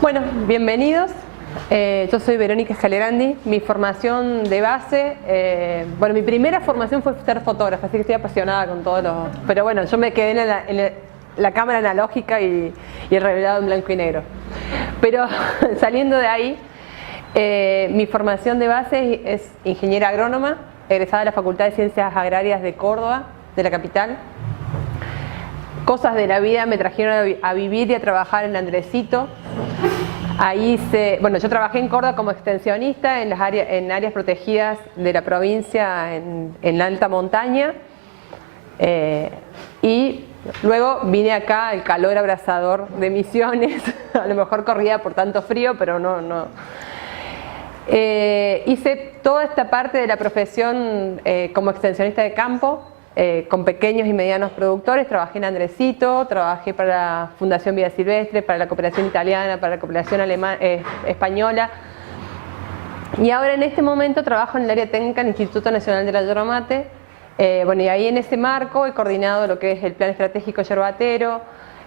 Bueno, bienvenidos. Yo soy Verónica Scalegrandi. Mi formación de base, bueno, mi primera formación fue ser fotógrafa, así que estoy apasionada con todo lo... Pero bueno, yo me quedé en la cámara analógica y el revelado en blanco y negro. Pero saliendo de ahí, mi formación de base es ingeniera agrónoma, egresada de la Facultad de Ciencias Agrarias de Córdoba, de la capital. Cosas de la vida me trajeron a vivir y a trabajar en Andresito. Ahí bueno, yo trabajé en Córdoba como extensionista en áreas protegidas de la provincia en la alta montaña. Y luego vine acá al calor abrasador de Misiones. A lo mejor corría por tanto frío, pero no. Hice toda esta parte de la profesión como extensionista de campo. Con pequeños y medianos productores, trabajé en Andresito, trabajé para la Fundación Vida Silvestre, para la cooperación italiana, para la cooperación española. Y ahora en este momento trabajo en el área técnica del Instituto Nacional de la Yerba Mate. Bueno, y ahí en ese marco he coordinado lo que es el Plan Estratégico Yerbatero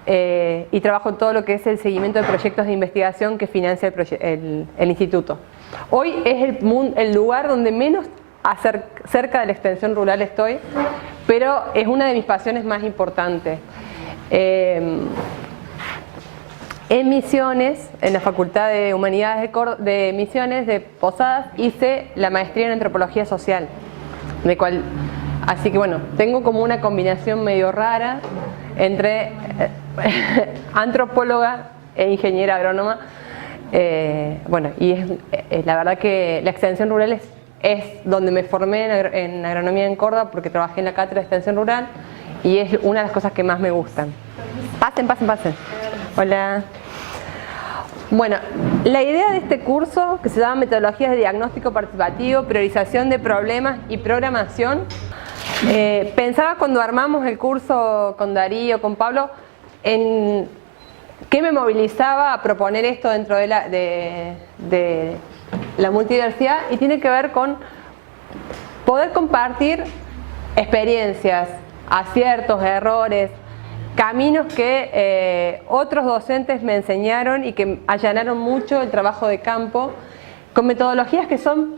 y trabajo en todo lo que es el seguimiento de proyectos de investigación que financia el instituto. Hoy es el lugar donde menos cerca de la extensión rural estoy, pero es una de mis pasiones más importantes. En Misiones, en la Facultad de Humanidades de Misiones de Posadas, hice la maestría en Antropología Social, así que bueno, tengo como una combinación medio rara entre antropóloga e ingeniera agrónoma. Bueno, y la verdad que la extensión rural es donde me formé en agronomía en Córdoba, porque trabajé en la cátedra de extensión rural y es una de las cosas que más me gustan. Pasen. Hola. Bueno, la idea de este curso, que se llama Metodologías de Diagnóstico Participativo, Priorización de Problemas y Programación, pensaba cuando armamos el curso con Darío, con Pablo, en qué me movilizaba a proponer esto dentro de la multidiversidad, y tiene que ver con poder compartir experiencias, aciertos, errores, caminos que otros docentes me enseñaron y que allanaron mucho el trabajo de campo, con metodologías que son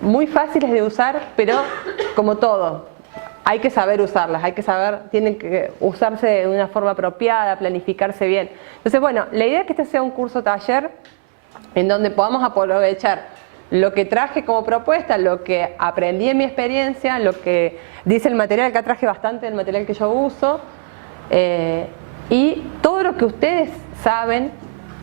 muy fáciles de usar, pero como todo, hay que saber usarlas, tienen que usarse de una forma apropiada, planificarse bien. Entonces, bueno, la idea es que este sea un curso taller en donde podamos aprovechar lo que traje como propuesta, lo que aprendí en mi experiencia, lo que dice el material. Acá traje bastante del material que yo uso, y todo lo que ustedes saben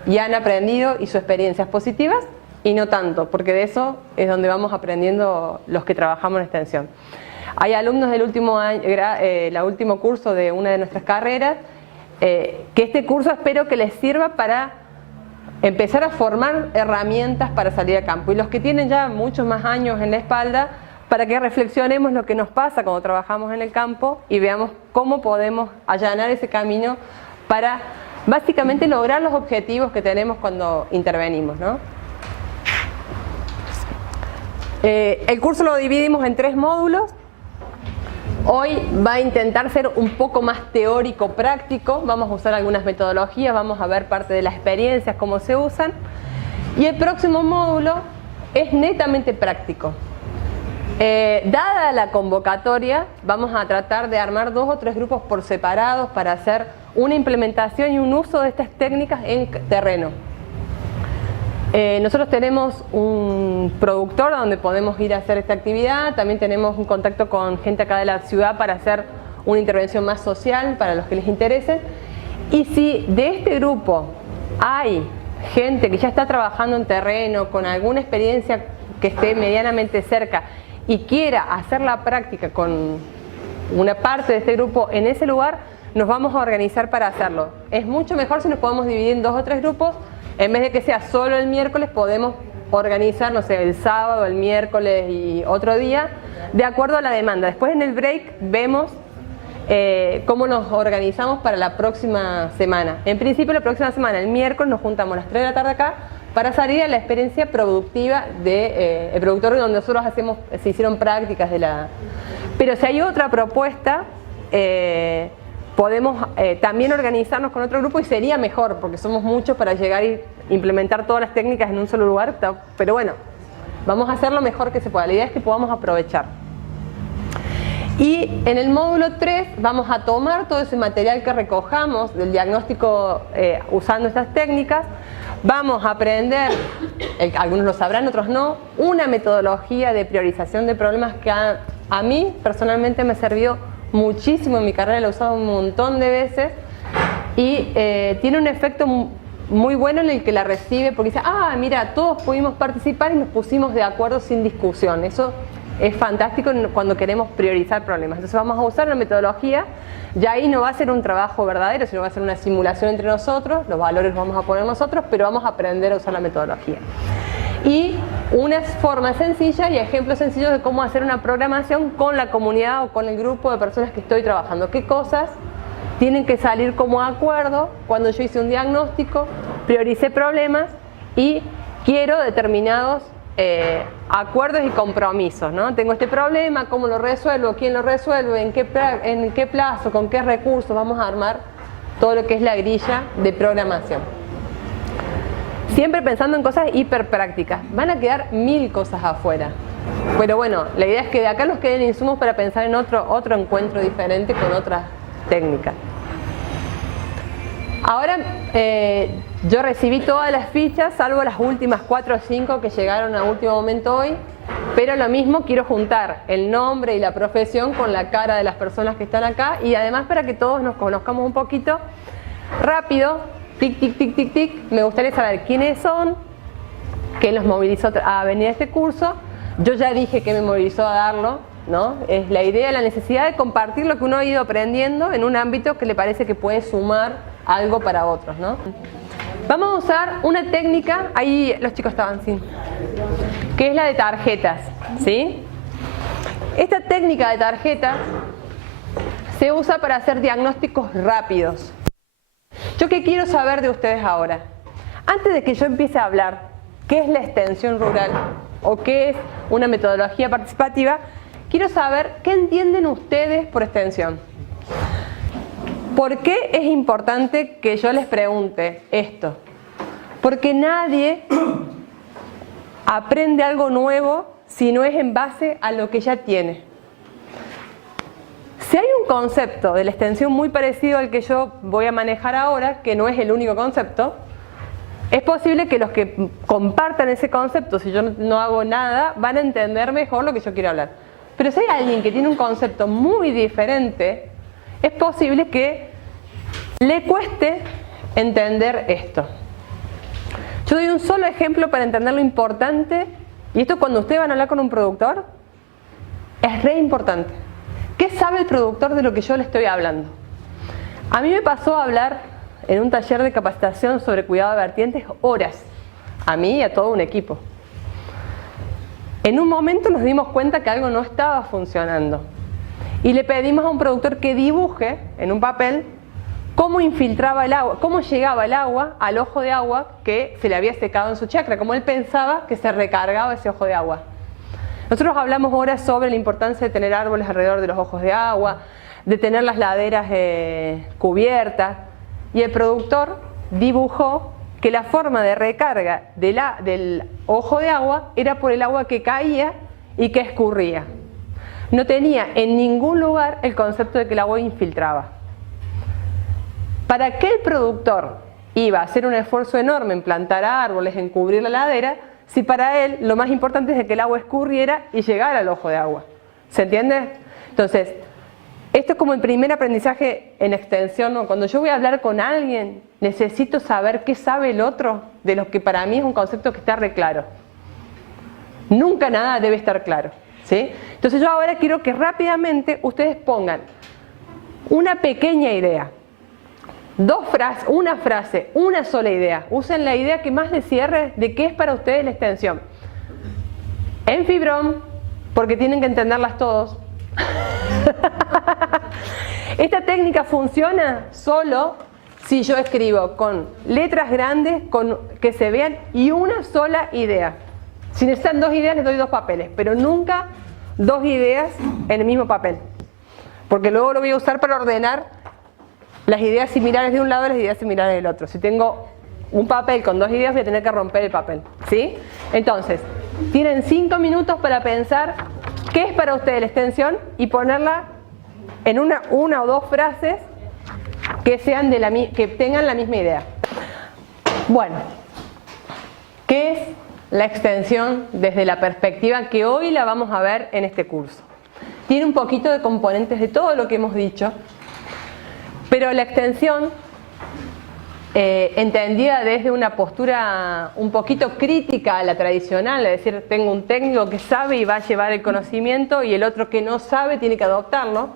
y han aprendido y sus experiencias positivas y no tanto, porque de eso es donde vamos aprendiendo los que trabajamos en extensión. Hay alumnos del último último curso de una de nuestras carreras, que este curso espero que les sirva para empezar a formar herramientas para salir a campo, y los que tienen ya muchos más años en la espalda, para que reflexionemos lo que nos pasa cuando trabajamos en el campo y veamos cómo podemos allanar ese camino para básicamente lograr los objetivos que tenemos cuando intervenimos, ¿no? El curso lo dividimos en 3 módulos. Hoy va a intentar ser un poco más teórico-práctico, vamos a usar algunas metodologías, vamos a ver parte de las experiencias, cómo se usan. Y el próximo módulo es netamente práctico. Dada la convocatoria, vamos a tratar de armar 2 o 3 grupos por separados para hacer una implementación y un uso de estas técnicas en terreno. Nosotros tenemos un productor donde podemos ir a hacer esta actividad, también tenemos un contacto con gente acá de la ciudad para hacer una intervención más social para los que les interese. Y si de este grupo hay gente que ya está trabajando en terreno, con alguna experiencia que esté medianamente cerca y quiera hacer la práctica con una parte de este grupo en ese lugar, nos vamos a organizar para hacerlo. Es mucho mejor si nos podemos dividir en 2 o 3 grupos. En vez de que sea solo el miércoles, podemos organizar, no sé, el sábado, el miércoles y otro día, de acuerdo a la demanda. Después en el break vemos cómo nos organizamos para la próxima semana. En principio la próxima semana, el miércoles, nos juntamos a las 3 de la tarde acá para salir a la experiencia productiva del productor, donde nosotros se hicieron prácticas de la... Pero si hay otra propuesta, podemos también organizarnos con otro grupo, y sería mejor porque somos muchos para llegar y implementar todas las técnicas en un solo lugar, pero bueno, vamos a hacer lo mejor que se pueda. La idea es que podamos aprovechar. Y en el módulo 3 vamos a tomar todo ese material que recojamos del diagnóstico usando estas técnicas. Vamos a aprender, algunos lo sabrán, otros no, una metodología de priorización de problemas que a mí personalmente me sirvió muchísimo en mi carrera, la he usado un montón de veces y tiene un efecto muy bueno en el que la recibe porque dice, ah, mira, todos pudimos participar y nos pusimos de acuerdo sin discusión. Eso es fantástico cuando queremos priorizar problemas. Entonces vamos a usar una metodología, ya ahí no va a ser un trabajo verdadero, sino va a ser una simulación entre nosotros, los valores los vamos a poner nosotros, pero vamos a aprender a usar la metodología. Y una forma sencilla y ejemplos sencillos de cómo hacer una programación con la comunidad o con el grupo de personas que estoy trabajando. ¿Qué cosas tienen que salir como acuerdo cuando yo hice un diagnóstico, prioricé problemas y quiero determinados acuerdos y compromisos, ¿no? Tengo este problema, ¿cómo lo resuelvo? ¿Quién lo resuelve? ¿En qué plazo? ¿Con qué recursos? Vamos a armar todo lo que es la grilla de programación. Siempre pensando en cosas hiper prácticas. Van a quedar 1000 cosas afuera. Pero bueno, la idea es que de acá nos queden insumos para pensar en otro encuentro diferente con otras técnicas. Ahora yo recibí todas las fichas, salvo las últimas 4 o 5 que llegaron a último momento hoy, pero lo mismo, quiero juntar el nombre y la profesión con la cara de las personas que están acá y además para que todos nos conozcamos un poquito rápido, tic, tic, tic, tic, tic, me gustaría saber quiénes son, qué los movilizó a venir a este curso. Yo ya dije que me movilizó a darlo, ¿no? Es la idea, la necesidad de compartir lo que uno ha ido aprendiendo en un ámbito que le parece que puede sumar algo para otros, ¿no? Vamos a usar una técnica, ahí los chicos estaban, sí, que es la de tarjetas, ¿sí? Esta técnica de tarjetas se usa para hacer diagnósticos rápidos. ¿Yo qué quiero saber de ustedes ahora? Antes de que yo empiece a hablar qué es la extensión rural o qué es una metodología participativa, quiero saber qué entienden ustedes por extensión. ¿Por qué es importante que yo les pregunte esto? Porque nadie aprende algo nuevo si no es en base a lo que ya tiene. Si hay un concepto de la extensión muy parecido al que yo voy a manejar ahora, que no es el único concepto, es posible que los que compartan ese concepto, si yo no hago nada, van a entender mejor lo que yo quiero hablar. Pero si hay alguien que tiene un concepto muy diferente, es posible que le cueste entender esto. Yo doy un solo ejemplo para entender lo importante, y esto cuando ustedes van a hablar con un productor, es re importante. ¿Qué sabe el productor de lo que yo le estoy hablando? A mí me pasó a hablar en un taller de capacitación sobre cuidado de vertientes horas, a mí y a todo un equipo. En un momento nos dimos cuenta que algo no estaba funcionando y le pedimos a un productor que dibuje en un papel cómo infiltraba el agua, cómo llegaba el agua al ojo de agua que se le había secado en su chacra, cómo él pensaba que se recargaba ese ojo de agua. Nosotros hablamos ahora sobre la importancia de tener árboles alrededor de los ojos de agua, de tener las laderas cubiertas, y el productor dibujó que la forma de recarga del ojo de agua era por el agua que caía y que escurría. No tenía en ningún lugar el concepto de que el agua infiltraba. ¿Para qué el productor iba a hacer un esfuerzo enorme en plantar árboles, en cubrir la ladera, si para él lo más importante es que el agua escurriera y llegara al ojo de agua? ¿Se entiende? Entonces, esto es como el primer aprendizaje en extensión, ¿no? Cuando yo voy a hablar con alguien, necesito saber qué sabe el otro de lo que para mí es un concepto que está re claro. Nunca nada debe estar claro, ¿sí? Entonces yo ahora quiero que rápidamente ustedes pongan una pequeña idea, una frase, una sola idea. Usen la idea que más les cierre de qué es para ustedes la extensión. En fibrón, porque tienen que entenderlas todos. Esta técnica funciona solo si yo escribo con letras grandes, que se vean, y una sola idea. Si necesitan 2 ideas, les doy 2 papeles, pero nunca 2 ideas en el mismo papel, porque luego lo voy a usar para ordenar las ideas similares de un lado y las ideas similares del otro. Si tengo un papel con 2 ideas, voy a tener que romper el papel, ¿sí? Entonces, tienen 5 minutos para pensar qué es para ustedes la extensión y ponerla en una o 2 frases que tengan la misma idea. Bueno, ¿qué es la extensión desde la perspectiva que hoy la vamos a ver en este curso? Tiene un poquito de componentes de todo lo que hemos dicho, pero la extensión, entendida desde una postura un poquito crítica a la tradicional, es decir, tengo un técnico que sabe y va a llevar el conocimiento y el otro que no sabe tiene que adoptarlo,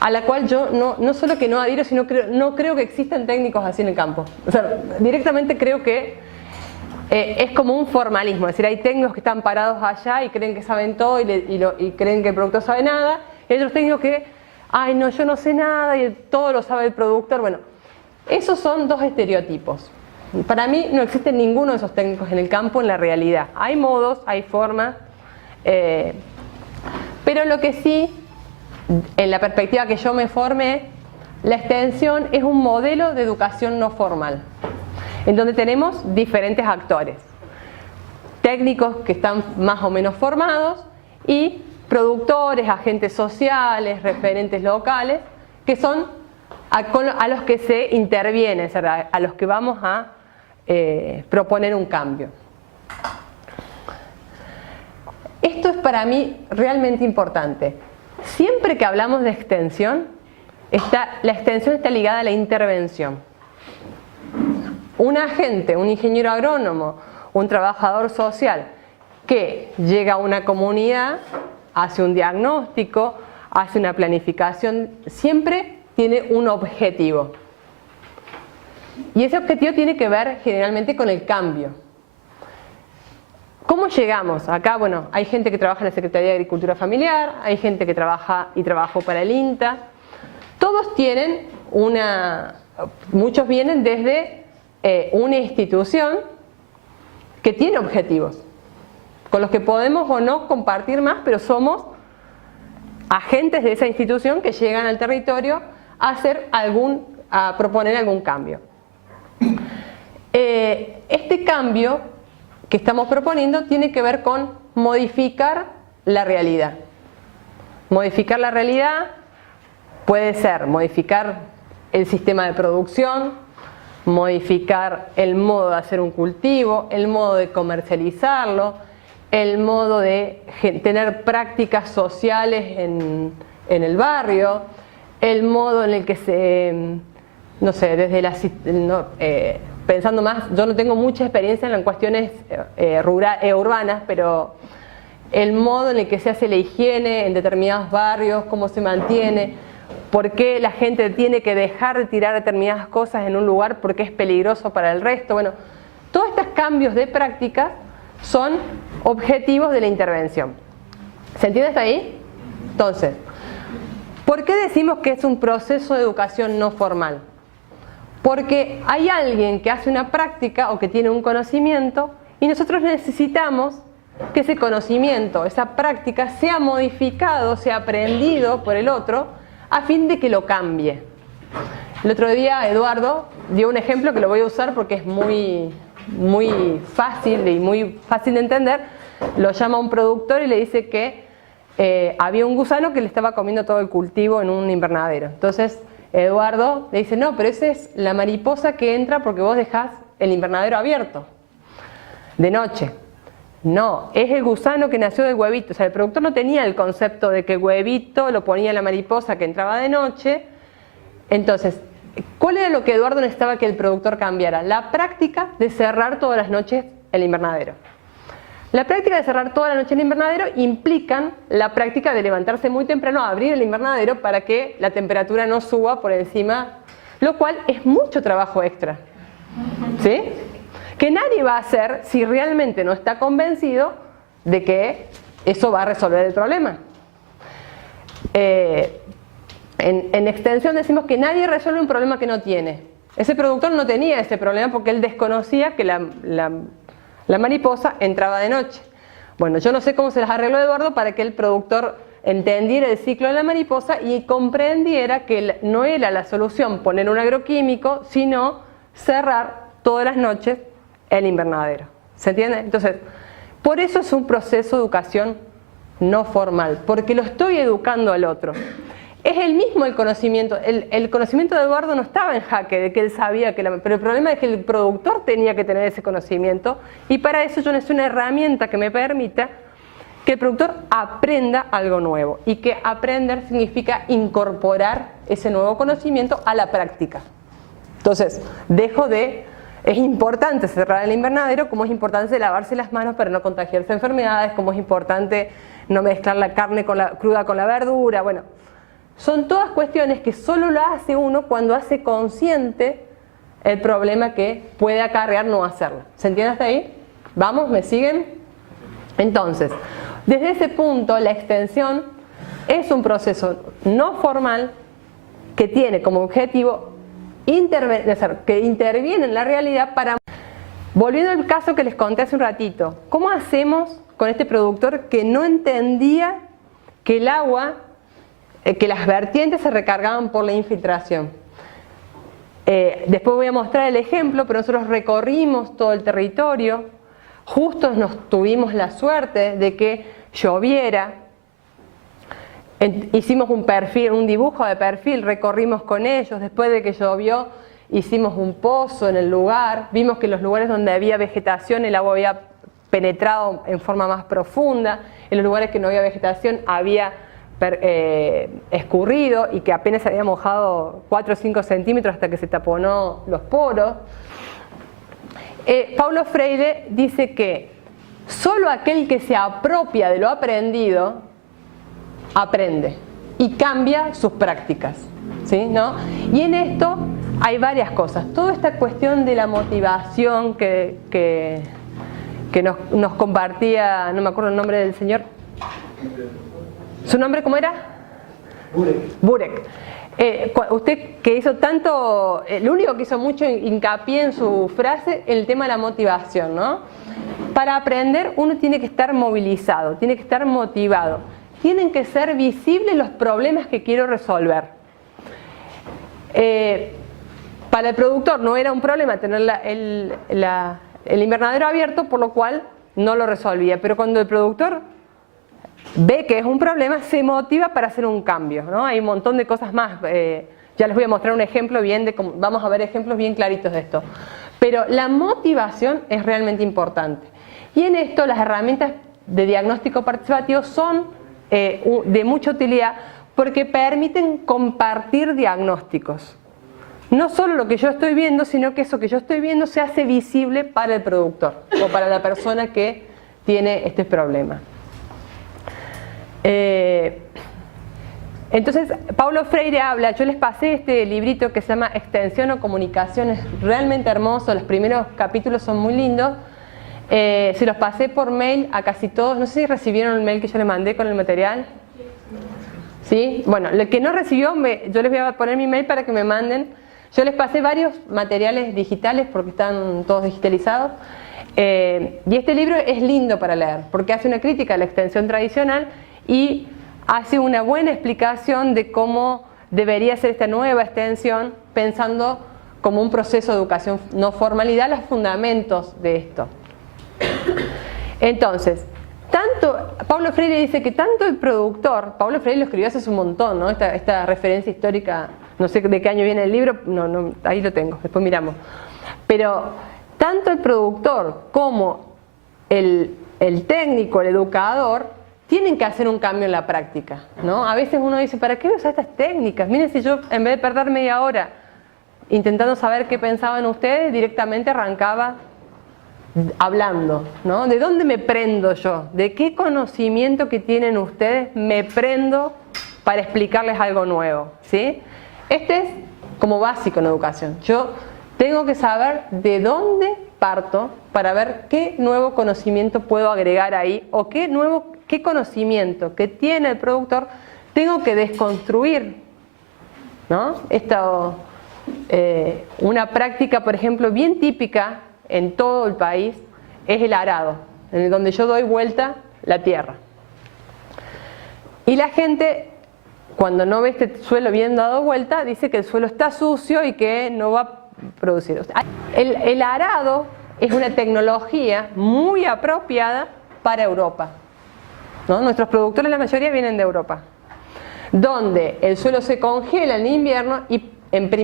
a la cual yo no solo que no adhiero, sino no creo que existan técnicos así en el campo. O sea, directamente creo que es como un formalismo, es decir, hay técnicos que están parados allá y creen que saben todo y creen que el productor sabe nada, y hay otros técnicos que, ay no, yo no sé nada y todo lo sabe el productor. Bueno, esos son 2 estereotipos. Para mí no existe ninguno de esos técnicos en el campo en la realidad. Hay modos, hay formas, pero lo que sí, en la perspectiva que yo me formé, la extensión es un modelo de educación no formal, en donde tenemos diferentes actores, técnicos que están más o menos formados y productores, agentes sociales, referentes locales, que son a los que se interviene, a los que vamos a proponer un cambio. Esto es para mí realmente importante. Siempre que hablamos de extensión, la extensión está ligada a la intervención. Un agente, un ingeniero agrónomo, un trabajador social que llega a una comunidad, hace un diagnóstico, hace una planificación, siempre tiene un objetivo. Y ese objetivo tiene que ver generalmente con el cambio. ¿Cómo llegamos? Acá, bueno, hay gente que trabaja en la Secretaría de Agricultura Familiar, hay gente que trabaja y trabajó para el INTA. Todos tienen muchos vienen desde una institución que tiene objetivos, con los que podemos o no compartir más, pero somos agentes de esa institución que llegan al territorio a proponer algún cambio. Este cambio que estamos proponiendo tiene que ver con modificar la realidad. Modificar la realidad puede ser modificar el sistema de producción, modificar el modo de hacer un cultivo, el modo de comercializarlo, el modo de tener prácticas sociales en el barrio, el modo en el que no sé, desde pensando más, yo no tengo mucha experiencia en cuestiones urbanas, pero el modo en el que se hace la higiene en determinados barrios, cómo se mantiene, por qué la gente tiene que dejar de tirar determinadas cosas en un lugar porque es peligroso para el resto. Bueno, todos estos cambios de prácticas son objetivos de la intervención. ¿Se entiende hasta ahí? Entonces, ¿por qué decimos que es un proceso de educación no formal? Porque hay alguien que hace una práctica o que tiene un conocimiento y nosotros necesitamos que ese conocimiento, esa práctica, sea modificado, sea aprendido por el otro a fin de que lo cambie. El otro día Eduardo dio un ejemplo que lo voy a usar porque es muy fácil y muy fácil de entender. Lo llama un productor y le dice que había un gusano que le estaba comiendo todo el cultivo en un invernadero. Entonces Eduardo le dice, no, pero esa es la mariposa que entra porque vos dejás el invernadero abierto de noche. No, es el gusano que nació del huevito. O sea, el productor no tenía el concepto de que el huevito lo ponía la mariposa que entraba de noche. Entonces, ¿cuál era lo que Eduardo necesitaba que el productor cambiara? La práctica de cerrar todas las noches el invernadero. La práctica de cerrar toda la noche el invernadero implican la práctica de levantarse muy temprano a abrir el invernadero para que la temperatura no suba por encima, lo cual es mucho trabajo extra, ¿sí? Que nadie va a hacer si realmente no está convencido de que eso va a resolver el problema. En extensión decimos que nadie resuelve un problema que no tiene. Ese productor no tenía ese problema porque él desconocía que la mariposa entraba de noche. Bueno, yo no sé cómo se las arregló Eduardo para que el productor entendiera el ciclo de la mariposa y comprendiera que no era la solución poner un agroquímico, sino cerrar todas las noches el invernadero. ¿Se entiende? Entonces, por eso es un proceso de educación no formal, porque lo estoy educando al otro. Es el mismo el conocimiento. El conocimiento de Eduardo no estaba en jaque, de que él sabía que pero el problema es que el productor tenía que tener ese conocimiento, y para eso yo necesito una herramienta que me permita que el productor aprenda algo nuevo, y que aprender significa incorporar ese nuevo conocimiento a la práctica. Entonces, es importante cerrar el invernadero, como es importante lavarse las manos para no contagiarse enfermedades, como es importante no mezclar la carne cruda con la verdura. Bueno, son todas cuestiones que solo lo hace uno cuando hace consciente el problema que puede acarrear no hacerlo. ¿Se entiende hasta ahí? ¿Vamos? ¿Me siguen? Entonces, desde ese punto, la extensión es un proceso no formal que tiene como objetivo que interviene en la realidad para... Volviendo al caso que les conté hace un ratito, ¿cómo hacemos con este productor que no entendía que el agua, que las vertientes se recargaban por la infiltración? Después voy a mostrar el ejemplo, pero nosotros recorrimos todo el territorio, justo tuvimos la suerte de que lloviera, hicimos un dibujo de perfil, recorrimos con ellos, después de que llovió hicimos un pozo en el lugar, vimos que en los lugares donde había vegetación el agua había penetrado en forma más profunda, en los lugares que no había vegetación había escurrido y que apenas había mojado 4 o 5 centímetros hasta que se taponó los poros. Paulo Freire dice que solo aquel que se apropia de lo aprendido aprende y cambia sus prácticas, ¿sí? ¿No? Y en esto hay varias cosas. Toda esta cuestión de la motivación que nos compartía, no me acuerdo el nombre del señor. ¿Su nombre cómo era? Burek. Usted que hizo tanto, lo único que hizo mucho hincapié en su frase, el tema de la motivación, ¿no? Para aprender uno tiene que estar movilizado, tiene que estar motivado. Tienen que ser visibles los problemas que quiero resolver. Para el productor no era un problema tener el invernadero abierto, por lo cual no lo resolvía. Pero cuando el productor ve que es un problema, se motiva para hacer un cambio, ¿no? Hay un montón de cosas más. Ya les voy a mostrar un ejemplo vamos a ver ejemplos bien claritos de esto. Pero la motivación es realmente importante. Y en esto las herramientas de diagnóstico participativo son de mucha utilidad porque permiten compartir diagnósticos. No solo lo que yo estoy viendo, sino que eso que yo estoy viendo se hace visible para el productor o para la persona que tiene este problema. Entonces, Paulo Freire habla, yo les pasé este librito que se llama Extensión o Comunicación, es realmente hermoso, los primeros capítulos son muy lindos. Se los pasé por mail a casi todos, no sé si recibieron el mail que yo les mandé con el material. ¿Sí? Bueno, el que no recibió, yo les voy a poner mi mail para que me manden. Yo les pasé varios materiales digitales porque están todos digitalizados. Y este libro es lindo para leer porque hace una crítica a la extensión tradicional y hace una buena explicación de cómo debería ser esta nueva extensión, pensando como un proceso de educación no formal y da los fundamentos de esto. Entonces, Paulo Freire dice que tanto el productor, Paulo Freire lo escribió hace un montón, ¿no? Esta referencia histórica, no sé de qué año viene el libro, no, ahí lo tengo, después miramos. Pero tanto el productor como el técnico, el educador, tienen que hacer un cambio en la práctica, ¿no? A veces uno dice, ¿para qué usar estas técnicas? Miren, si yo en vez de perder media hora intentando saber qué pensaban ustedes, directamente arrancaba hablando, ¿no? ¿De dónde me prendo yo? ¿De qué conocimiento que tienen ustedes me prendo para explicarles algo nuevo? ¿Sí? Este es como básico en educación. Yo tengo que saber de dónde parto para ver qué nuevo conocimiento puedo agregar ahí o qué conocimiento que tiene el productor tengo que desconstruir, ¿no? Una práctica, por ejemplo, bien típica en todo el país es el arado, en donde yo doy vuelta la tierra. Y la gente, cuando no ve este suelo bien dado vuelta, dice que el suelo está sucio y que no va producir. El arado es una tecnología muy apropiada para Europa, ¿no? Nuestros productores, la mayoría vienen de Europa, donde el suelo se congela en invierno y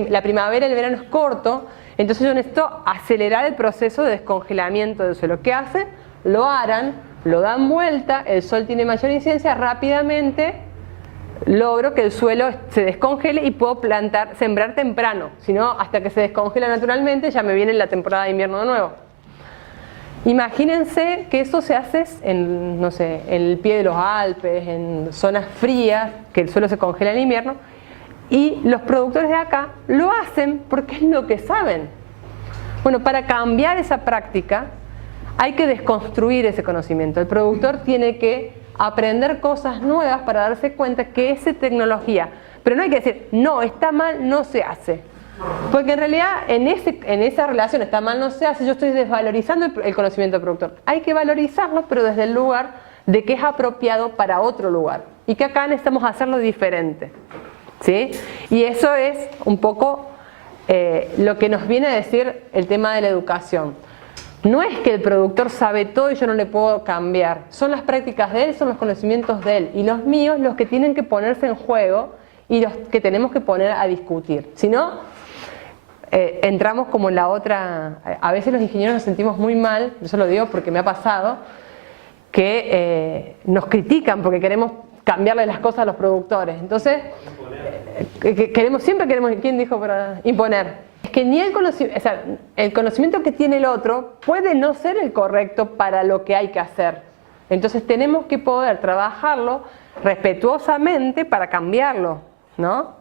la primavera y el verano es corto, entonces yo necesito acelerar el proceso de descongelamiento del suelo. ¿Qué hacen? Lo aran, lo dan vuelta, el sol tiene mayor incidencia, rápidamente logro que el suelo se descongele y puedo sembrar temprano. Si no, hasta que se descongela naturalmente ya me viene la temporada de invierno de nuevo. Imagínense que eso se hace en, no sé, en el pie de los Alpes, en zonas frías, que el suelo se congela en invierno, y los productores de acá lo hacen porque es lo que saben. Bueno, para cambiar esa práctica hay que desconstruir ese conocimiento. El productor tiene que aprender cosas nuevas para darse cuenta que esa tecnología, pero no hay que decir, no, está mal, no se hace. Porque en realidad en esa relación, está mal, no se hace, yo estoy desvalorizando el conocimiento del productor. Hay que valorizarlo, pero desde el lugar de que es apropiado para otro lugar. Y que acá necesitamos hacerlo diferente, ¿sí? Y eso es un poco lo que nos viene a decir el tema de la educación. No es que el productor sabe todo y yo no le puedo cambiar. Son las prácticas de él, son los conocimientos de él. Y los míos los que tienen que ponerse en juego y los que tenemos que poner a discutir. Si no, entramos como en la otra. A veces los ingenieros nos sentimos muy mal, yo se lo digo porque me ha pasado, que nos critican porque queremos cambiarle las cosas a los productores. Entonces, siempre queremos, ¿quién dijo para imponer? Es que ni el conocimiento que tiene el otro puede no ser el correcto para lo que hay que hacer. Entonces tenemos que poder trabajarlo respetuosamente para cambiarlo, ¿no?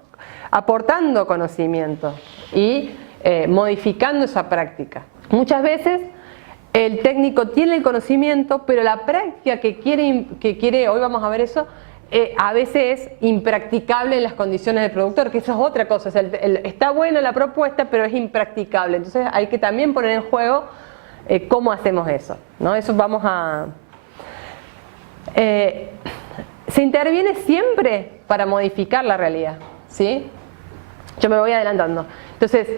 Aportando conocimiento y modificando esa práctica. Muchas veces el técnico tiene el conocimiento, pero la práctica que quiere, hoy vamos a ver eso, a veces es impracticable en las condiciones del productor, que eso es otra cosa. O sea, está buena la propuesta, pero es impracticable. Entonces hay que también poner en juego cómo hacemos eso, ¿no? Eso vamos a... se interviene siempre para modificar la realidad, ¿sí? Yo me voy adelantando. Entonces,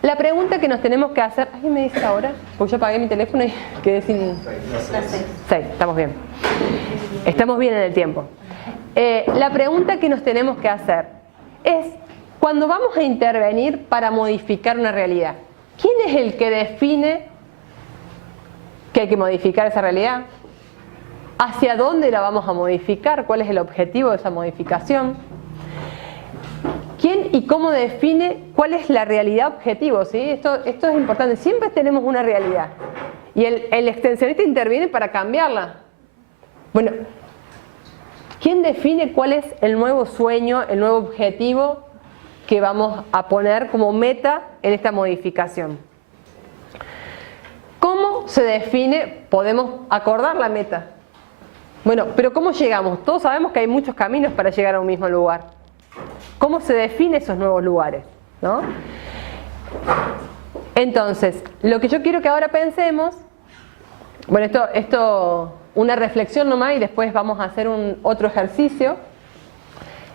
la pregunta que nos tenemos que hacer... ¿Alguien me dice ahora? Porque yo apagué mi teléfono y quedé sin... 6, estamos bien. Estamos bien en el tiempo. La pregunta que nos tenemos que hacer es, cuando vamos a intervenir para modificar una realidad, ¿quién es el que define que hay que modificar esa realidad? ¿Hacia dónde la vamos a modificar? ¿Cuál es el objetivo de esa modificación? ¿Quién y cómo define cuál es la realidad objetivo? ¿Sí? Esto es importante. Siempre tenemos una realidad y el extensionista interviene para cambiarla. Bueno, ¿quién define cuál es el nuevo sueño, el nuevo objetivo que vamos a poner como meta en esta modificación? ¿Cómo se define? Podemos acordar la meta. Bueno, pero ¿cómo llegamos? Todos sabemos que hay muchos caminos para llegar a un mismo lugar. ¿Cómo se define esos nuevos lugares? ¿No? Entonces, lo que yo quiero que ahora pensemos, bueno, esto una reflexión nomás y después vamos a hacer otro ejercicio,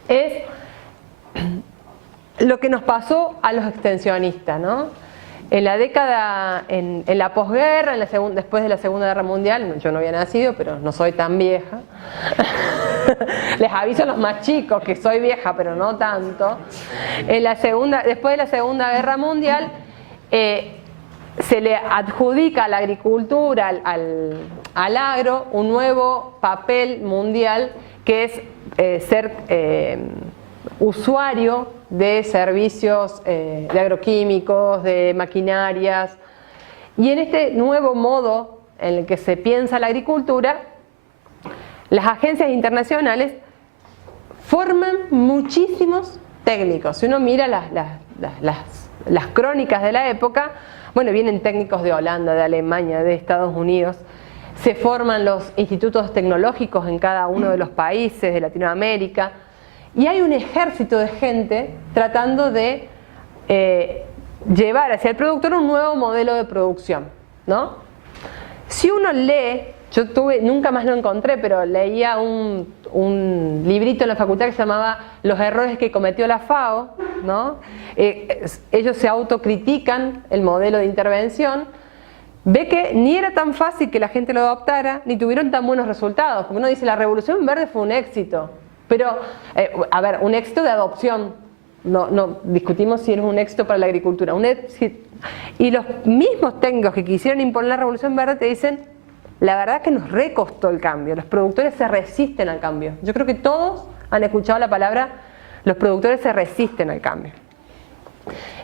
es lo que nos pasó a los extensionistas, ¿no? En la década, en la posguerra, después de la Segunda Guerra Mundial, yo no había nacido, pero no soy tan vieja. Les aviso a los más chicos que soy vieja, pero no tanto. Después de la Segunda Guerra Mundial, se le adjudica a la agricultura, al agro, un nuevo papel mundial que es ser usuario de servicios de agroquímicos, de maquinarias. Y en este nuevo modo en el que se piensa la agricultura, las agencias internacionales forman muchísimos técnicos. Si uno mira las crónicas de la época, bueno, vienen técnicos de Holanda, de Alemania, de Estados Unidos. Se forman los institutos tecnológicos en cada uno de los países de Latinoamérica. Y hay un ejército de gente tratando de llevar hacia el productor un nuevo modelo de producción, ¿no? Si uno lee, nunca más lo encontré, pero leía un un librito en la facultad que se llamaba Los errores que cometió la FAO, ¿no? Ellos se autocritican el modelo de intervención, ve que ni era tan fácil que la gente lo adoptara, ni tuvieron tan buenos resultados, porque uno dice la revolución verde fue un éxito, pero, a ver, un éxito de adopción, no discutimos si es un éxito para la agricultura, y los mismos técnicos que quisieron imponer la revolución verde te dicen, la verdad es que nos recostó el cambio, los productores se resisten al cambio. Yo creo que todos han escuchado la palabra, los productores se resisten al cambio.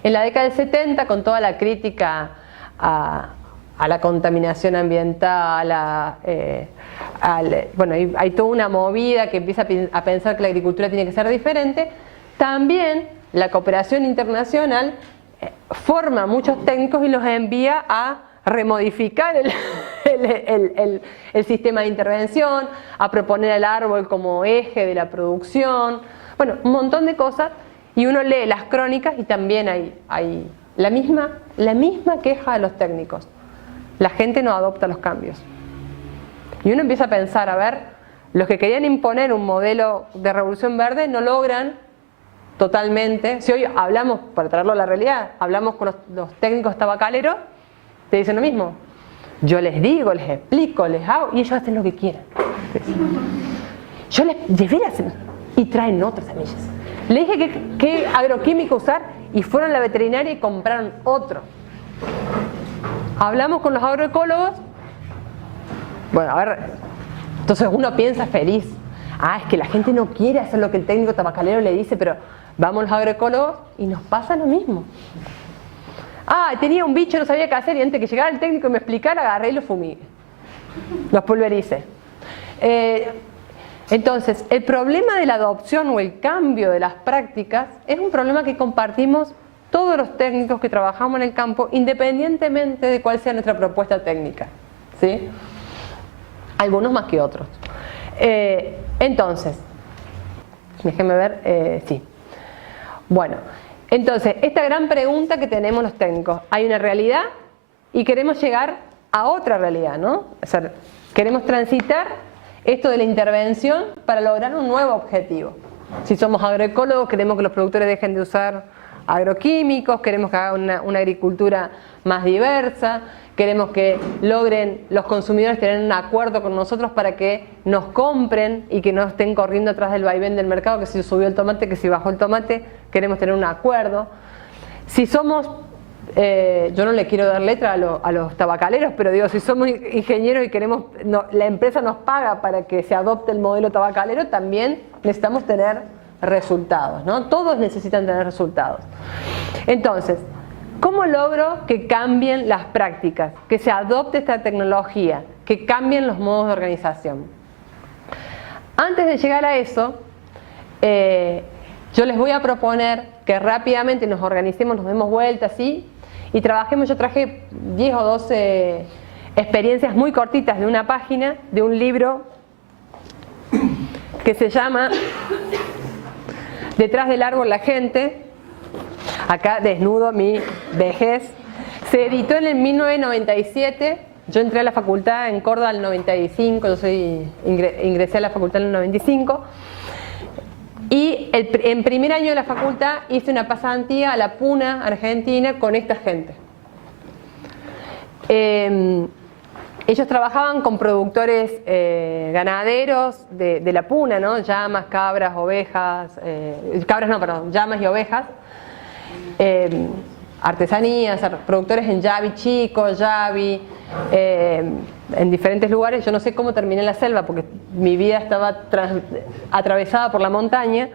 En la década del 70, con toda la crítica a la contaminación ambiental, bueno, hay toda una movida que empieza a pensar que la agricultura tiene que ser diferente, también la cooperación internacional forma muchos técnicos y los envía a remodificar el sistema de intervención, a proponer al árbol como eje de la producción, bueno, un montón de cosas, y uno lee las crónicas y también hay la misma queja de los técnicos. La gente no adopta los cambios. Y uno empieza a pensar, a ver, los que querían imponer un modelo de revolución verde no logran totalmente. Si hoy hablamos, para traerlo a la realidad, hablamos con los técnicos tabacaleros, te dicen lo mismo. Yo les digo, les explico, les hago, y ellos hacen lo que quieran. Yo les debería hacer, y traen otras semillas. Les dije qué agroquímico usar, y fueron a la veterinaria y compraron otro. Hablamos con los agroecólogos. Bueno, a ver, entonces uno piensa feliz. Es que la gente no quiere hacer lo que el técnico tabacalero le dice, pero vamos los agroecólogos y nos pasa lo mismo. Tenía un bicho, no sabía qué hacer, y antes que llegara el técnico y me explicara, agarré y lo fumigué. Los pulvericé. Entonces, el problema de la adopción o el cambio de las prácticas es un problema que compartimos todos los técnicos que trabajamos en el campo, independientemente de cuál sea nuestra propuesta técnica, ¿sí? Algunos más que otros. Entonces, déjenme ver, sí. Bueno, entonces, esta gran pregunta que tenemos los técnicos, hay una realidad y queremos llegar a otra realidad, ¿no? O sea, queremos transitar esto de la intervención para lograr un nuevo objetivo. Si somos agroecólogos, queremos que los productores dejen de usar agroquímicos, queremos que hagan una agricultura más diversa, queremos que logren los consumidores tener un acuerdo con nosotros para que nos compren y que no estén corriendo atrás del vaivén del mercado, que si subió el tomate, que si bajó el tomate, queremos tener un acuerdo. Si somos, yo no le quiero dar letra a los tabacaleros, pero digo, si somos ingenieros y queremos, la empresa nos paga para que se adopte el modelo tabacalero, también necesitamos tener resultados, ¿no? Todos necesitan tener resultados. Entonces, ¿cómo logro que cambien las prácticas, que se adopte esta tecnología, que cambien los modos de organización? Antes de llegar a eso, yo les voy a proponer que rápidamente nos organicemos, nos demos vueltas, ¿sí? Y trabajemos. Yo traje 10 o 12 experiencias muy cortitas de una página, de un libro que se llama Detrás del árbol la gente. Acá desnudo mi vejez. Se editó en el 1997. Yo entré a la facultad en Córdoba en el 95. Yo ingresé a la facultad en el 95. Y en primer año de la facultad hice una pasantía a la Puna, Argentina, con esta gente. Ellos trabajaban con productores ganaderos de la Puna, ¿no? Llamas, cabras, ovejas, llamas y ovejas. Artesanías, productores en Yavi Chico, Yavi, en diferentes lugares. Yo no sé cómo terminé en la selva porque mi vida estaba atravesada por la montaña.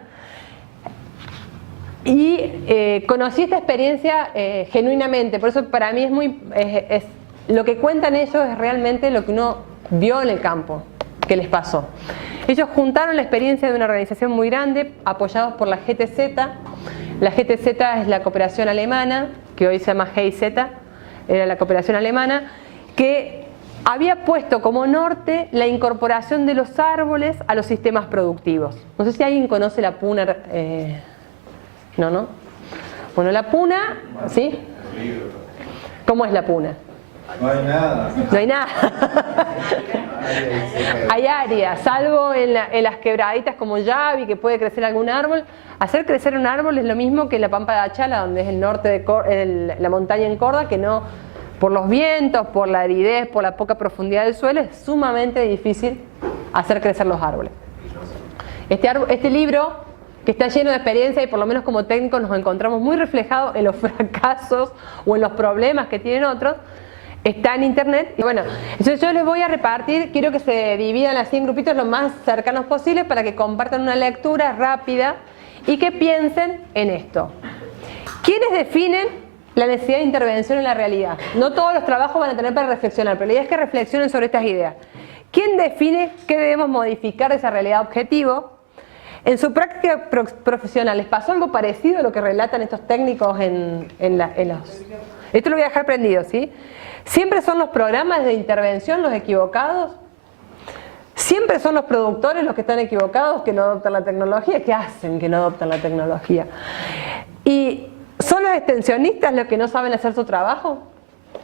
Y conocí esta experiencia genuinamente, por eso para mí es lo que cuentan ellos es realmente lo que uno vio en el campo, que les pasó. Ellos juntaron la experiencia de una organización muy grande, apoyados por la GTZ. La GTZ es la cooperación alemana, que hoy se llama GIZ, era la cooperación alemana, que había puesto como norte la incorporación de los árboles a los sistemas productivos. No sé si alguien conoce la Puna. ¿No? Bueno, la Puna, ¿sí? ¿Cómo es la Puna? No hay nada. No hay nada. Hay áreas, salvo en las quebraditas como Yavi, que puede crecer algún árbol. Hacer crecer un árbol es lo mismo que en la Pampa de Achala, donde es el norte de la montaña en Córdoba, que no, por los vientos, por la aridez, por la poca profundidad del suelo, es sumamente difícil hacer crecer los árboles. Este libro, que está lleno de experiencia y por lo menos como técnicos nos encontramos muy reflejados en los fracasos o en los problemas que tienen otros, está en internet. Y bueno, entonces yo les voy a repartir, quiero que se dividan así en grupitos lo más cercanos posibles para que compartan una lectura rápida y que piensen en esto. ¿Quiénes definen la necesidad de intervención en la realidad? No todos los trabajos van a tener para reflexionar, pero la idea es que reflexionen sobre estas ideas. ¿Quién define qué debemos modificar de esa realidad objetivo? En su práctica profesional, ¿les pasó algo parecido a lo que relatan estos técnicos en los... Esto lo voy a dejar prendido, ¿sí? ¿Siempre son los programas de intervención los equivocados? ¿Siempre son los productores los que están equivocados, que no adoptan la tecnología? ¿Qué hacen que no adoptan la tecnología? ¿Y son los extensionistas los que no saben hacer su trabajo?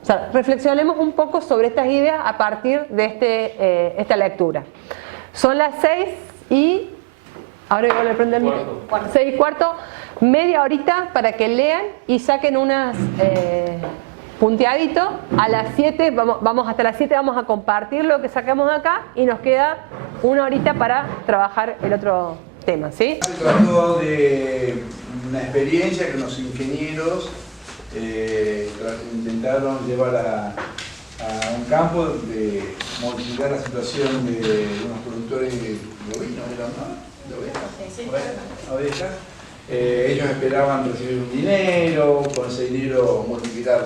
O sea, reflexionemos un poco sobre estas ideas a partir de esta lectura. Son las 6 y... Ahora voy a prender el 6:15, media horita para que lean y saquen unas punteaditos. A las 7, vamos hasta las 7, vamos a compartir lo que sacamos de acá y nos queda una horita para trabajar el otro tema, ¿sí? Se trató de una experiencia que los ingenieros intentaron llevar a un campo de modificar la situación de unos productores de ovinos, ¿no? De ovejas. Ellos esperaban recibir un dinero, con ese dinero multiplicar,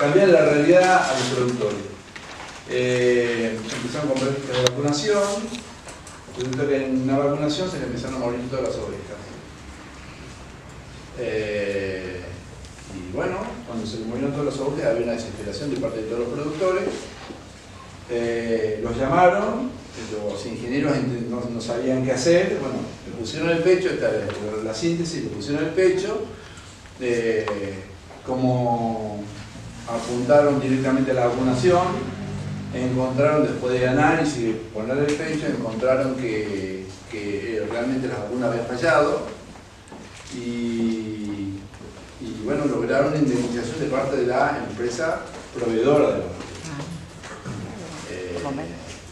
cambiar la realidad a los productores. Empezaron con prácticas de vacunación, resulta que en una vacunación se le empezaron a morir todas las ovejas. Y bueno, cuando se le murieron todas las ovejas había una desesperación de parte de todos los productores. Los llamaron, los ingenieros no sabían qué hacer, bueno, le pusieron el pecho, la síntesis, le pusieron el pecho, como apuntaron directamente a la vacunación, encontraron después de análisis, de poner el pecho, encontraron que realmente la vacuna había fallado y bueno, lograron una indemnización de parte de la empresa proveedora de la vacuna.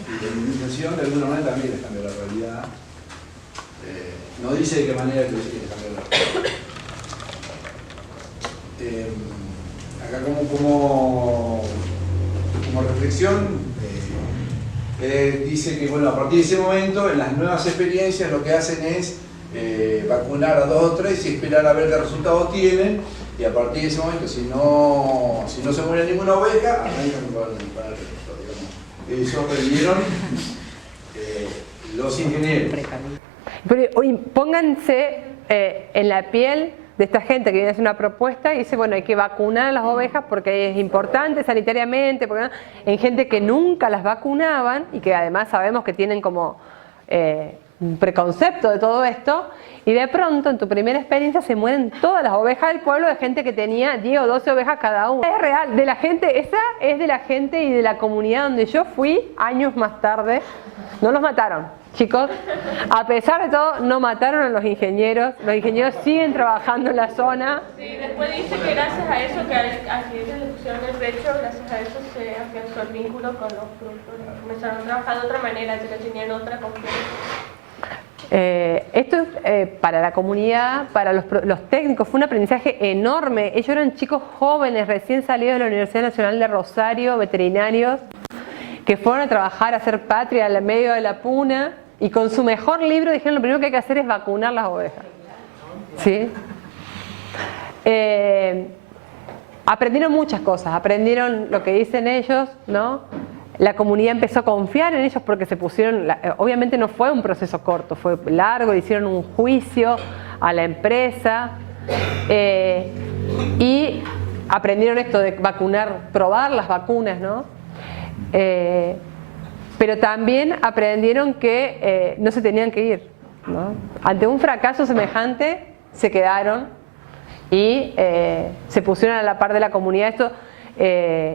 Y la indemnización de alguna manera también les cambió la realidad. No dice de qué manera que les cambió la realidad. Acá como reflexión, dice que bueno, a partir de ese momento, en las nuevas experiencias lo que hacen es vacunar a 2 o 3 y esperar a ver qué resultados tienen. Y a partir de ese momento, si no se muere ninguna oveja, arrancan con el resto, digamos. Eso aprendieron los ingenieros. Pero pónganse en la piel de esta gente que viene a hacer una propuesta y dice, bueno, hay que vacunar a las ovejas porque es importante sanitariamente, porque en gente que nunca las vacunaban y que además sabemos que tienen como un preconcepto de todo esto, y de pronto en tu primera experiencia se mueren todas las ovejas del pueblo de gente que tenía 10 o 12 ovejas cada una. Es real, de la gente, esa es de la gente y de la comunidad donde yo fui años más tarde. No los mataron, chicos. A pesar de todo, no mataron a los ingenieros siguen trabajando en la zona. Sí, después dice que gracias a eso, que al cliente le pusieron el pecho, gracias a eso se afianzó el vínculo con los productores. Comenzaron a trabajar de otra manera, ya tenían otra confianza. Esto es para la comunidad, para los técnicos, fue un aprendizaje enorme. Ellos eran chicos jóvenes, recién salidos de la Universidad Nacional de Rosario, veterinarios, que fueron a trabajar, a hacer patria en medio de la puna, y con su mejor libro dijeron lo primero que hay que hacer es vacunar las ovejas. ¿Sí? Aprendieron muchas cosas, aprendieron lo que dicen ellos, ¿no? La comunidad empezó a confiar en ellos porque se pusieron, obviamente no fue un proceso corto, fue largo, hicieron un juicio a la empresa y aprendieron esto de vacunar, probar las vacunas, ¿no? Pero también aprendieron que no se tenían que ir, ¿no? Ante un fracaso semejante se quedaron y se pusieron a la par de la comunidad esto,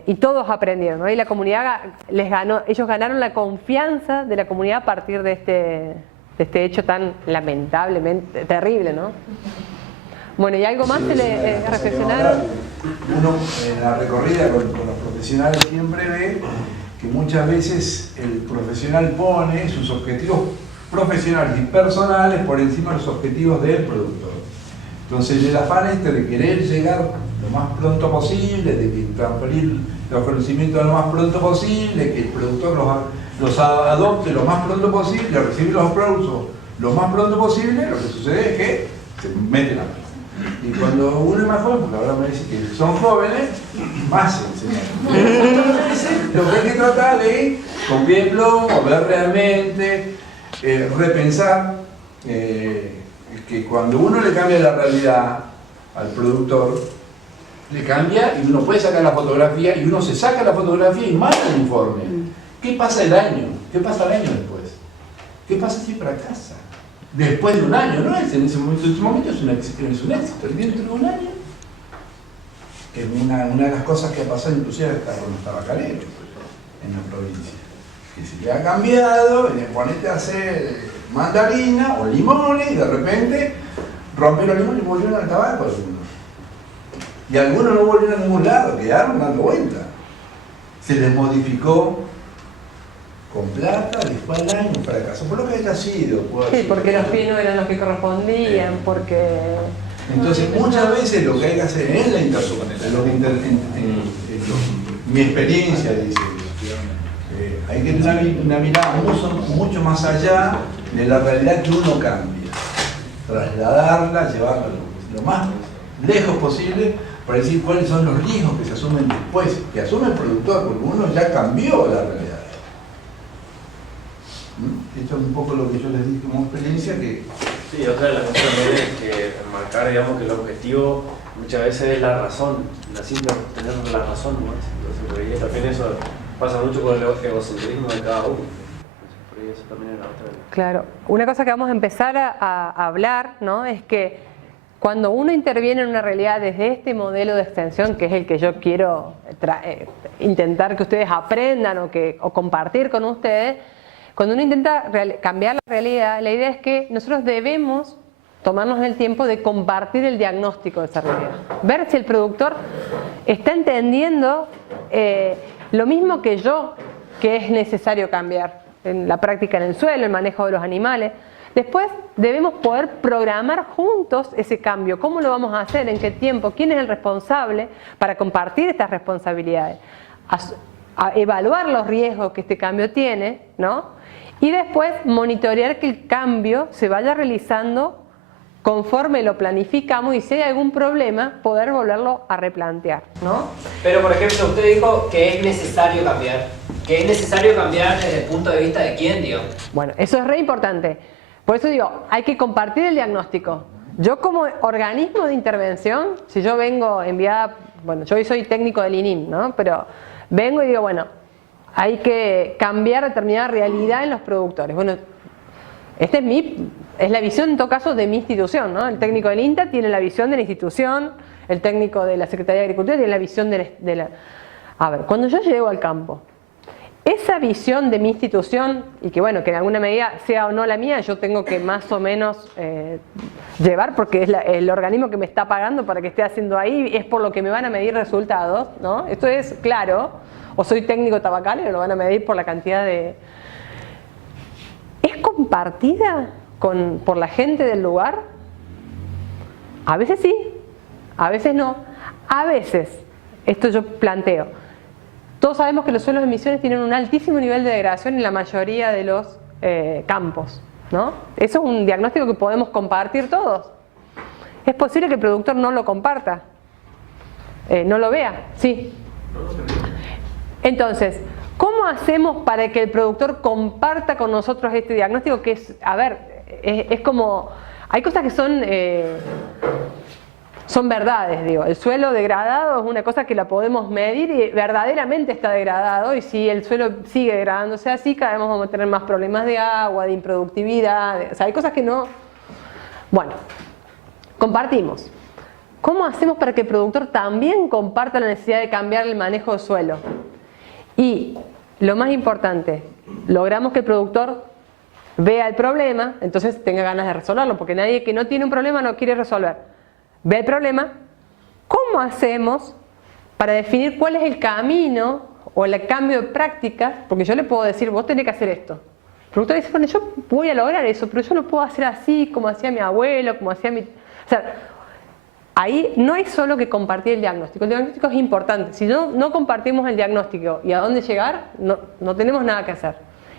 y todos aprendieron, ¿no? Y la comunidad les ganó, ellos ganaron la confianza de la comunidad a partir de este hecho tan lamentablemente terrible, ¿no? Bueno, ¿y algo más se le reflexionaron? Uno en la recorrida con los profesionales siempre ve que muchas veces el profesional pone sus objetivos profesionales y personales por encima de los objetivos del productor. Entonces el afán de querer llegar lo más pronto posible, de transferir los conocimientos lo más pronto posible, que el productor los adopte lo más pronto posible, recibir los aplausos lo más pronto posible, lo que sucede es que se meten la mano. Y cuando uno es más joven, porque ahora me dice que son jóvenes, más se enseñan. Entonces, lo que hay que tratar de, con pie de plomo, ver realmente, repensar, que cuando uno le cambia la realidad al productor, le cambia y uno puede sacar la fotografía y uno se saca la fotografía y manda el informe. ¿Qué pasa el año? ¿Qué pasa el año después? ¿Qué pasa si fracasa? Después de un año, ¿no? En ese momento es un éxito. Dentro de un año, que es una de las cosas que ha pasado inclusive hasta con los tabacaleros en la provincia. Que se le ha cambiado, y le ponete a hacer mandarina o limones y de repente rompieron los limones y volvieron al tabaco algunos. Y algunos no volvieron a ningún lado, quedaron dando vuelta. Se les modificó con plata, después al año fracasó, por lo que haya sido. Sí, porque los pinos eran los que correspondían, porque... Entonces muchas veces lo que hay que hacer en la intervención, mi experiencia dice, hay que tener una mirada mucho más allá de la realidad que uno cambia, trasladarla, llevarla lo más lejos posible para decir cuáles son los riesgos que se asumen después, que asume el productor, porque uno ya cambió la realidad. Esto es un poco lo que yo les dije como experiencia que... Sí, otra de las cosas también es que marcar, digamos, que el objetivo muchas veces es la razón, la simple tener la razón, ¿no? Entonces, por ahí también eso pasa mucho con el egocentrismo de cada uno. Entonces, por ahí eso también es la otra. Claro, una cosa que vamos a empezar a hablar, ¿no? Es que cuando uno interviene en una realidad desde este modelo de extensión, que es el que yo quiero intentar que ustedes aprendan o compartir con ustedes, cuando uno intenta cambiar la realidad, la idea es que nosotros debemos tomarnos el tiempo de compartir el diagnóstico de esa realidad. Ver si el productor está entendiendo lo mismo que yo, que es necesario cambiar en la práctica en el suelo, el manejo de los animales. Después debemos poder programar juntos ese cambio. ¿Cómo lo vamos a hacer? ¿En qué tiempo? ¿Quién es el responsable para compartir estas responsabilidades? A evaluar los riesgos que este cambio tiene, ¿no? Y después monitorear que el cambio se vaya realizando conforme lo planificamos y si hay algún problema, poder volverlo a replantear, ¿no? Pero, por ejemplo, usted dijo que es necesario cambiar. ¿Que es necesario cambiar desde el punto de vista de quién, digamos? Bueno, eso es re importante. Por eso digo, hay que compartir el diagnóstico. Yo como organismo de intervención, si yo vengo enviada, bueno, yo hoy soy técnico del INIM, ¿no? Pero vengo y digo, bueno, hay que cambiar determinada realidad en los productores. Bueno, esta es la visión en todo caso de mi institución, ¿no? El técnico del INTA tiene la visión de la institución, el técnico de la Secretaría de Agricultura tiene la visión de la... A ver, cuando yo llego al campo, esa visión de mi institución, y que bueno, que en alguna medida sea o no la mía, yo tengo que más o menos llevar, porque es el organismo que me está pagando para que esté haciendo ahí, es por lo que me van a medir resultados, ¿no? Esto es claro. O soy técnico tabacalero, lo van a medir por la cantidad de... ¿Es compartida por la gente del lugar? A veces sí, a veces no. A veces, esto yo planteo, todos sabemos que los suelos de Misiones tienen un altísimo nivel de degradación en la mayoría de los campos, ¿no? Eso es un diagnóstico que podemos compartir todos. ¿Es posible que el productor no lo comparta? ¿No lo vea? Sí. Entonces, ¿cómo hacemos para que el productor comparta con nosotros este diagnóstico? Que es, a ver, es como, hay cosas que son verdades, digo. El suelo degradado es una cosa que la podemos medir y verdaderamente está degradado, y si el suelo sigue degradándose así, cada vez vamos a tener más problemas de agua, de improductividad, o sea, hay cosas que no... Bueno, compartimos. ¿cómo hacemos para que el productor también comparta la necesidad de cambiar el manejo de suelo? Y lo más importante, logramos que el productor vea el problema, entonces tenga ganas de resolverlo, porque nadie que no tiene un problema no quiere resolver. Ve el problema, ¿cómo hacemos para definir cuál es el camino o el cambio de práctica? Porque yo le puedo decir, vos tenés que hacer esto. El productor dice, bueno, yo voy a lograr eso, pero yo lo puedo hacer así, como hacía mi abuelo, como hacía mi... O sea, ahí no hay solo que compartir el diagnóstico es importante. Si no compartimos el diagnóstico y a dónde llegar, no tenemos nada que hacer.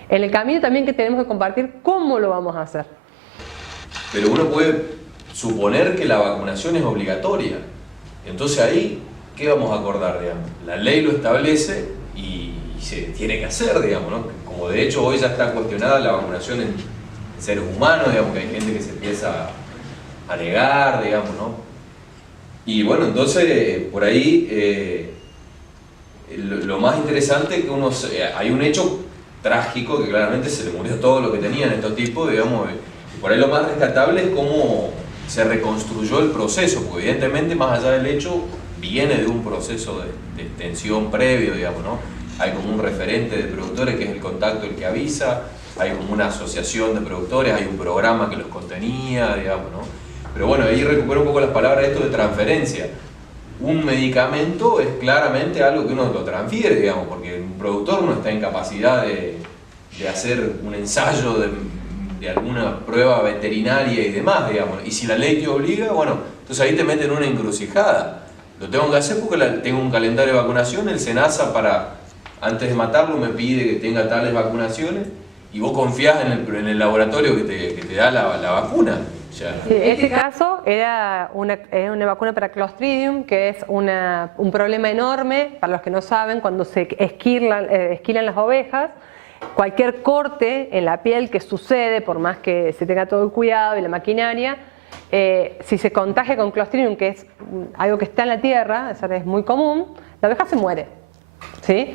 En el camino también que tenemos que compartir cómo lo vamos a hacer. Pero uno puede suponer que la vacunación es obligatoria. Entonces ahí, ¿qué vamos a acordar, digamos? La ley lo establece y se tiene que hacer, digamos, ¿no? Como de hecho hoy ya está cuestionada la vacunación en seres humanos, digamos, que hay gente que se empieza a negar, digamos, ¿no? Y bueno, entonces por ahí lo más interesante es que hay un hecho trágico que claramente se le murió todo lo que tenían estos tipos, digamos, y por ahí lo más rescatable es cómo se reconstruyó el proceso, porque evidentemente más allá del hecho viene de un proceso de extensión previo, digamos, ¿no? Hay como un referente de productores que es el contacto el que avisa, hay como una asociación de productores, hay un programa que los contenía, digamos, ¿no? Pero bueno, ahí recupero un poco las palabras de esto de transferencia. Un medicamento es claramente algo que uno lo transfiere, digamos, porque un productor no está en capacidad de hacer un ensayo de alguna prueba veterinaria y demás, digamos. Y si la ley te obliga, bueno, entonces ahí te meten en una encrucijada. Lo tengo que hacer porque tengo un calendario de vacunación, el SENASA antes de matarlo me pide que tenga tales vacunaciones y vos confías en el laboratorio que te da la vacuna. En este caso era una vacuna para Clostridium, que es un problema enorme, para los que no saben, cuando se esquilan las ovejas, cualquier corte en la piel que sucede, por más que se tenga todo el cuidado y la maquinaria, si se contagia con Clostridium, que es algo que está en la tierra, eso es muy común, la oveja se muere, ¿sí?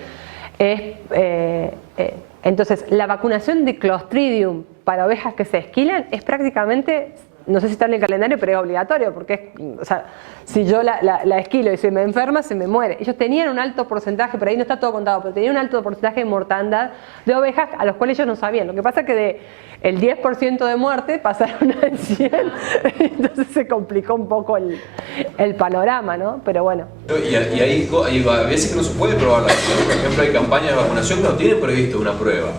Entonces, la vacunación de Clostridium para ovejas que se esquilan es prácticamente, no sé si está en el calendario, pero es obligatorio, porque o sea, si yo la esquilo y se me enferma, se me muere. Ellos tenían un alto porcentaje, por ahí no está todo contado, pero tenían un alto porcentaje de mortandad de ovejas a los cuales ellos no sabían. Lo que pasa es que el 10% de muerte pasaron al 100%, entonces se complicó un poco el panorama, ¿no? Pero bueno. Y hay a veces que no se puede probar la vacuna. Por ejemplo, hay campañas de vacunación que no tienen previsto una prueba.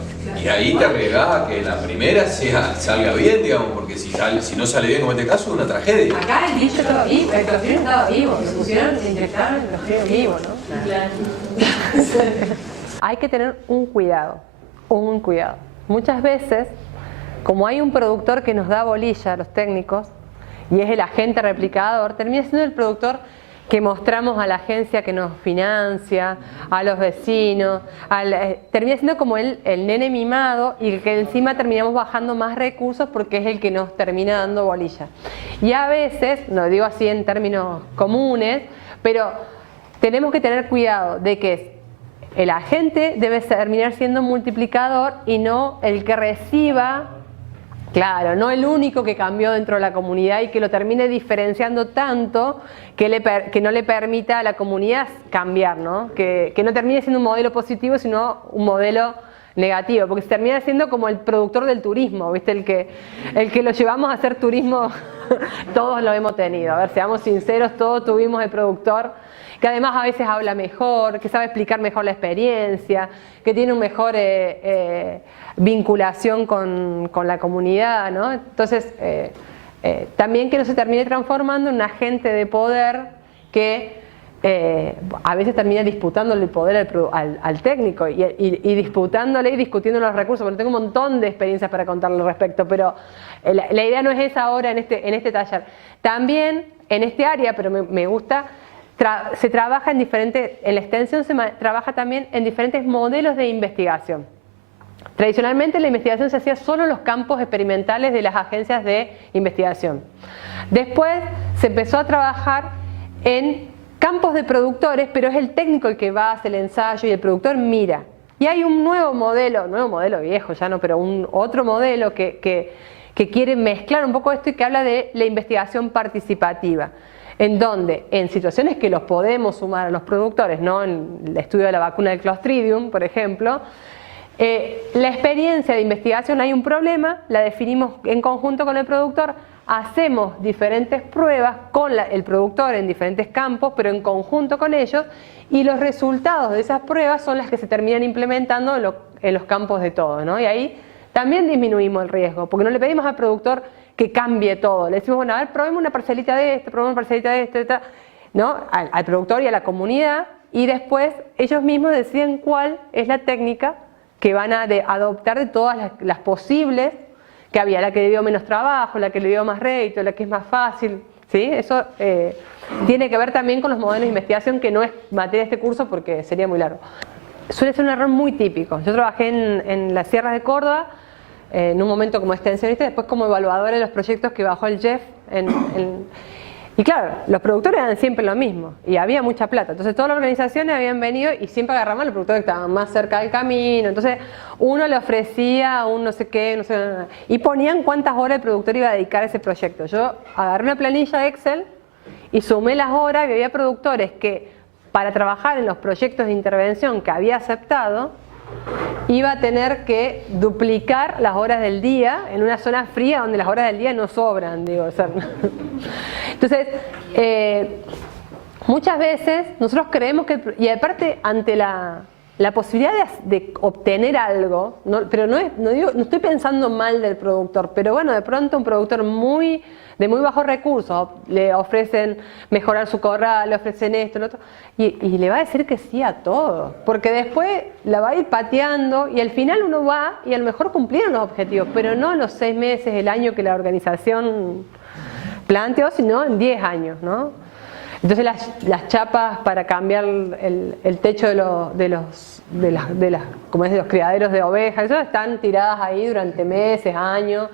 Y ahí te arriesgás a que la primera salga bien, digamos, porque si no sale bien como en este caso, es una tragedia. Acá el bicho estaba vivo, el Clostridium estaba vivo, se pusieron, se inyectaron el Clostridium vivo, ¿no? Claro. Hay que tener un cuidado. Muchas veces, como hay un productor que nos da bolilla a los técnicos, y es el agente replicador, termina siendo el productor que mostramos a la agencia que nos financia, a los vecinos, termina siendo como el nene mimado y que encima terminamos bajando más recursos porque es el que nos termina dando bolilla. Y a veces, no digo así en términos comunes, pero tenemos que tener cuidado de que el agente debe terminar siendo multiplicador y no el que reciba. Claro, no el único que cambió dentro de la comunidad y que lo termine diferenciando tanto que no le permita a la comunidad cambiar, ¿no? Que no termine siendo un modelo positivo, sino un modelo negativo, porque se termina siendo como el productor del turismo, ¿viste? El que lo llevamos a hacer turismo, todos lo hemos tenido. A ver, seamos sinceros, todos tuvimos el productor que además a veces habla mejor, que sabe explicar mejor la experiencia, que tiene un mejor vinculación con la comunidad, ¿no? Entonces, también que no se termine transformando en un agente de poder que a veces termina disputándole el poder al técnico y disputándole y discutiendo los recursos. Bueno, tengo un montón de experiencias para contarle al respecto, pero la idea no es esa ahora en este taller. También en este área, pero me gusta, se trabaja en la extensión se trabaja también en diferentes modelos de investigación. Tradicionalmente la investigación se hacía solo en los campos experimentales de las agencias de investigación. Después se empezó a trabajar en campos de productores, pero es el técnico el que va, hace el ensayo y el productor mira. Y hay un nuevo modelo viejo ya no, pero otro modelo que quiere mezclar un poco esto y que habla de la investigación participativa. en donde en situaciones que los podemos sumar a los productores, ¿no? En el estudio de la vacuna del Clostridium, por ejemplo, la experiencia de investigación, hay un problema, la definimos en conjunto con el productor, hacemos diferentes pruebas con el productor en diferentes campos, pero en conjunto con ellos, y los resultados de esas pruebas son las que se terminan implementando en los campos de todo, ¿no? Y ahí también disminuimos el riesgo, porque no le pedimos al productor que cambie todo. Le decimos, bueno, a ver, probemos una parcelita de esto, probemos una parcelita de esto, ¿no? Al productor y a la comunidad, y después ellos mismos deciden cuál es la técnica que van a adoptar de todas las posibles que había, la que le dio menos trabajo, la que le dio más rédito, la que es más fácil, ¿sí? Eso tiene que ver también con los modelos de investigación, que no es materia de este curso porque sería muy largo. Suele ser un error muy típico. Yo trabajé en las sierras de Córdoba, en un momento como extensionista, después como evaluadora de los proyectos que bajó el Jeff. Y claro, los productores eran siempre lo mismo y había mucha plata. Entonces todas las organizaciones habían venido y siempre agarraban a los productores que estaban más cerca del camino. Entonces uno le ofrecía a un no sé qué, no sé, y ponían cuántas horas el productor iba a dedicar a ese proyecto. Yo agarré una planilla de Excel y sumé las horas y había productores que para trabajar en los proyectos de intervención que había aceptado, iba a tener que duplicar las horas del día en una zona fría donde las horas del día no sobran, digo. O sea, entonces, muchas veces nosotros creemos que, y aparte ante la posibilidad de obtener algo, pero no estoy pensando mal del productor, pero bueno, de pronto un productor de muy bajos recursos, le ofrecen mejorar su corral, le ofrecen esto, lo otro, y le va a decir que sí a todo, porque después la va a ir pateando y al final uno va y a lo mejor cumplieron los objetivos, pero no los 6 meses, el año que la organización planteó, sino en 10 años, ¿no? Entonces las chapas para cambiar el techo de los criaderos de ovejas, eso están tiradas ahí durante meses, años,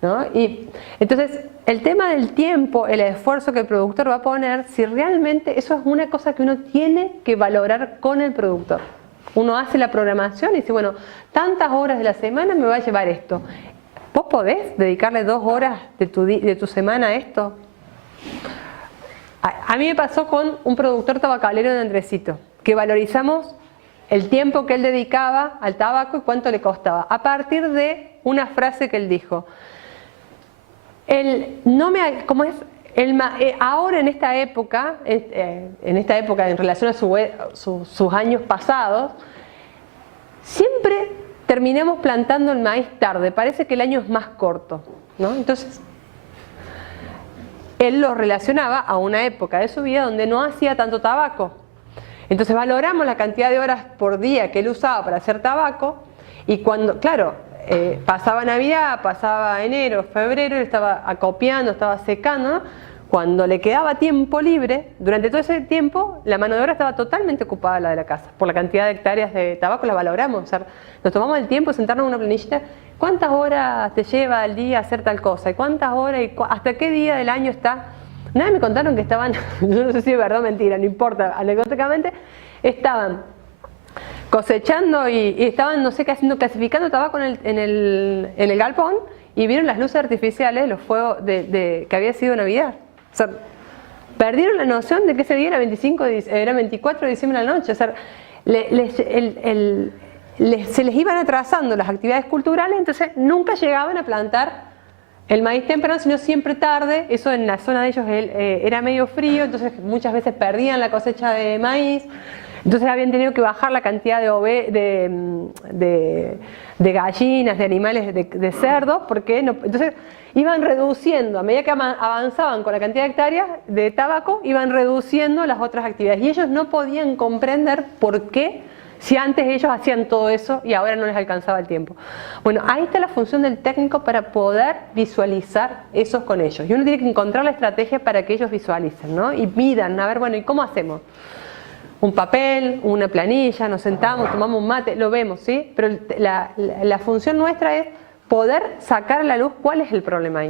¿no? Y entonces el tema del tiempo, el esfuerzo que el productor va a poner, si realmente eso es una cosa que uno tiene que valorar con el productor. Uno hace la programación y dice, bueno, tantas horas de la semana me va a llevar esto. ¿Vos podés dedicarle 2 horas de tu semana a esto? A mí me pasó con un productor tabacalero de Andresito, que valorizamos el tiempo que él dedicaba al tabaco y cuánto le costaba, a partir de una frase que él dijo. Ahora en esta época en relación a sus años pasados, siempre terminamos plantando el maíz tarde, parece que el año es más corto, ¿no? Entonces, él lo relacionaba a una época de su vida donde no hacía tanto tabaco. Entonces valoramos la cantidad de horas por día que él usaba para hacer tabaco y cuando, claro, pasaba Navidad, pasaba enero, febrero, él estaba acopiando, estaba secando, ¿no? Cuando le quedaba tiempo libre, durante todo ese tiempo, la mano de obra estaba totalmente ocupada la de la casa. Por la cantidad de hectáreas de tabaco la valoramos. O sea, nos tomamos el tiempo de sentarnos en una planillita. ¿Cuántas horas te lleva al día hacer tal cosa? ¿Y cuántas horas? Y hasta qué día del año está? Una vez me contaron que estaban, yo no sé si es verdad o mentira, no importa, anecdóticamente, estaban cosechando y estaban, no sé qué, haciendo, clasificando tabaco en el galpón y vieron las luces artificiales, los fuegos que había sido Navidad. O sea, perdieron la noción de que ese día era 24 de diciembre a la noche. O sea, se les iban atrasando las actividades culturales, entonces nunca llegaban a plantar el maíz temprano, sino siempre tarde. Eso en la zona de ellos era medio frío, entonces muchas veces perdían la cosecha de maíz. Entonces habían tenido que bajar la cantidad de gallinas, de animales, de cerdos, porque no, entonces iban reduciendo, a medida que avanzaban con la cantidad de hectáreas de tabaco, iban reduciendo las otras actividades. Y ellos no podían comprender por qué, si antes ellos hacían todo eso y ahora no les alcanzaba el tiempo. Bueno, ahí está la función del técnico para poder visualizar eso con ellos. Y uno tiene que encontrar la estrategia para que ellos visualicen, ¿no? Y midan, a ver, bueno, ¿y cómo hacemos? Un papel, una planilla, nos sentamos, tomamos un mate, lo vemos, ¿sí? Pero la función nuestra es poder sacar a la luz cuál es el problema ahí.